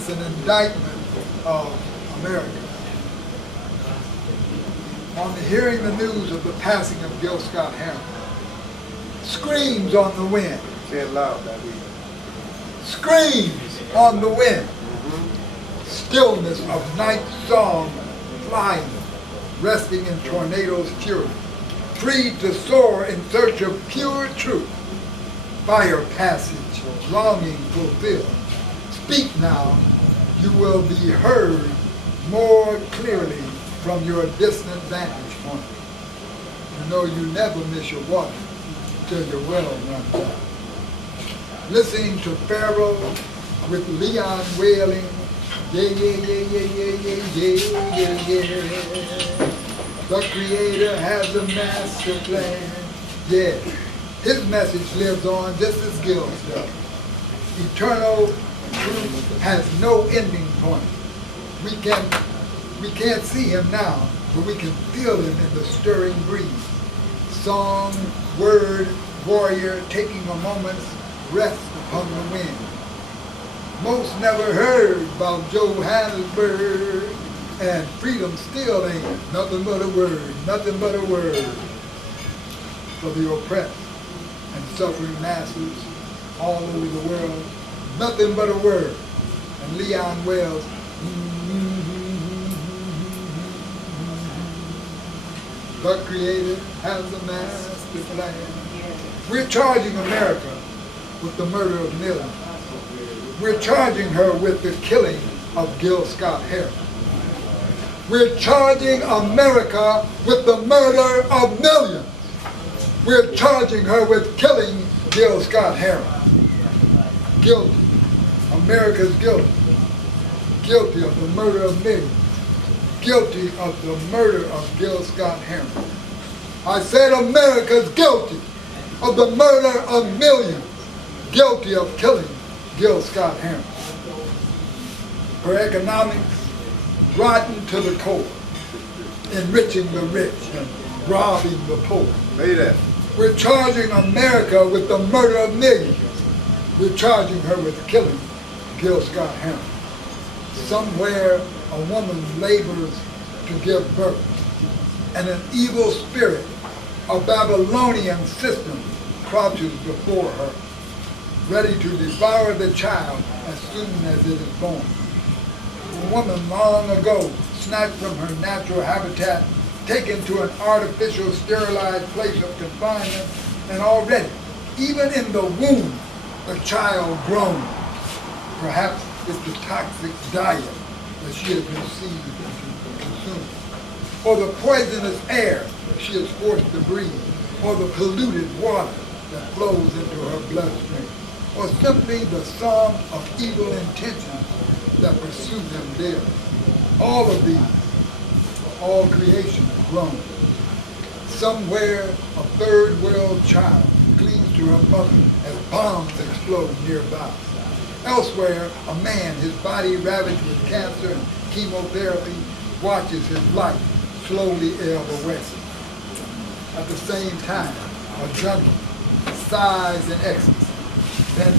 It's an indictment of America. On hearing the news of the passing of Gil Scott-Heron, screams on the wind. Say it loud, baby. Screams on the wind. Stillness of night song flying, resting in tornadoes' fury, free to soar in search of pure truth. Fire passage, longing fulfilled. Speak now, you will be heard more clearly from your distant vantage point. You know you never miss your water till your well runs out. Listening to Pharaoh with Leon wailing, yeah, yeah, yeah, yeah, yeah, yeah, yeah, yeah, yeah. The Creator has a master plan. Yeah, his message lives on just as Gil's does. Eternal truth has no ending point. We can't see him now, but we can feel him in the stirring breeze. Song, word, warrior, taking a moment's rest upon the wind. Most never heard about Johannesburg, and freedom still ain't nothing but a word, nothing but a word for the oppressed and suffering masses all over the world. Nothing but a word. And Leon Wells, the Creator has a master plan. We're charging America with the murder of millions. We're charging her with the killing of Gil Scott-Heron. We're charging America with the murder of millions. We're charging her with killing Gil Scott-Heron. Guilty. America's guilty. Guilty of the murder of millions. Guilty of the murder of Gil Scott-Heron. I said America's guilty of the murder of millions. Guilty of killing Gil Scott-Heron. Her economics rotten to the core, enriching the rich and robbing the poor. Say that. We're charging America with the murder of millions. We're charging her with killing Gil Scott-Heron. Somewhere a woman labors to give birth, and an evil spirit, a Babylonian system, crouches before her, ready to devour the child as soon as it is born. A woman long ago snatched from her natural habitat, taken to an artificial sterilized place of confinement, and already, even in the womb, the child groans. Perhaps it's the toxic diet that she has received and consumed, or the poisonous air she is forced to breathe, or the polluted water that flows into her bloodstream, or simply the sum of evil intentions that pursue them daily. All of these, all creation groans. Somewhere a third world child clings to her mother as bombs explode nearby. Elsewhere, a man, his body ravaged with cancer and chemotherapy, watches his life slowly ebb away. At the same time, a junkie sighs in ecstasy, then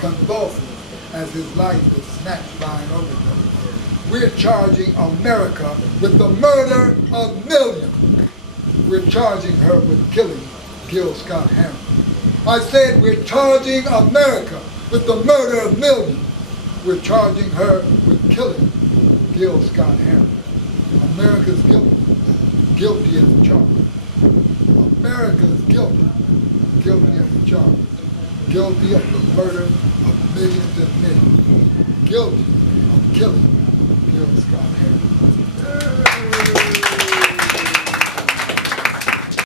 convulses as his life is snatched by an overdose. We're charging America with the murder of millions. We're charging her with killing Gil Scott-Heron. I said we're charging America with the murder of millions. We're charging her with killing Gil Scott-Heron. America's guilty. Guilty as charged. America's guilty. Guilty as charged. Guilty of the murder of millions and millions. Guilty of killing Gil Scott-Heron.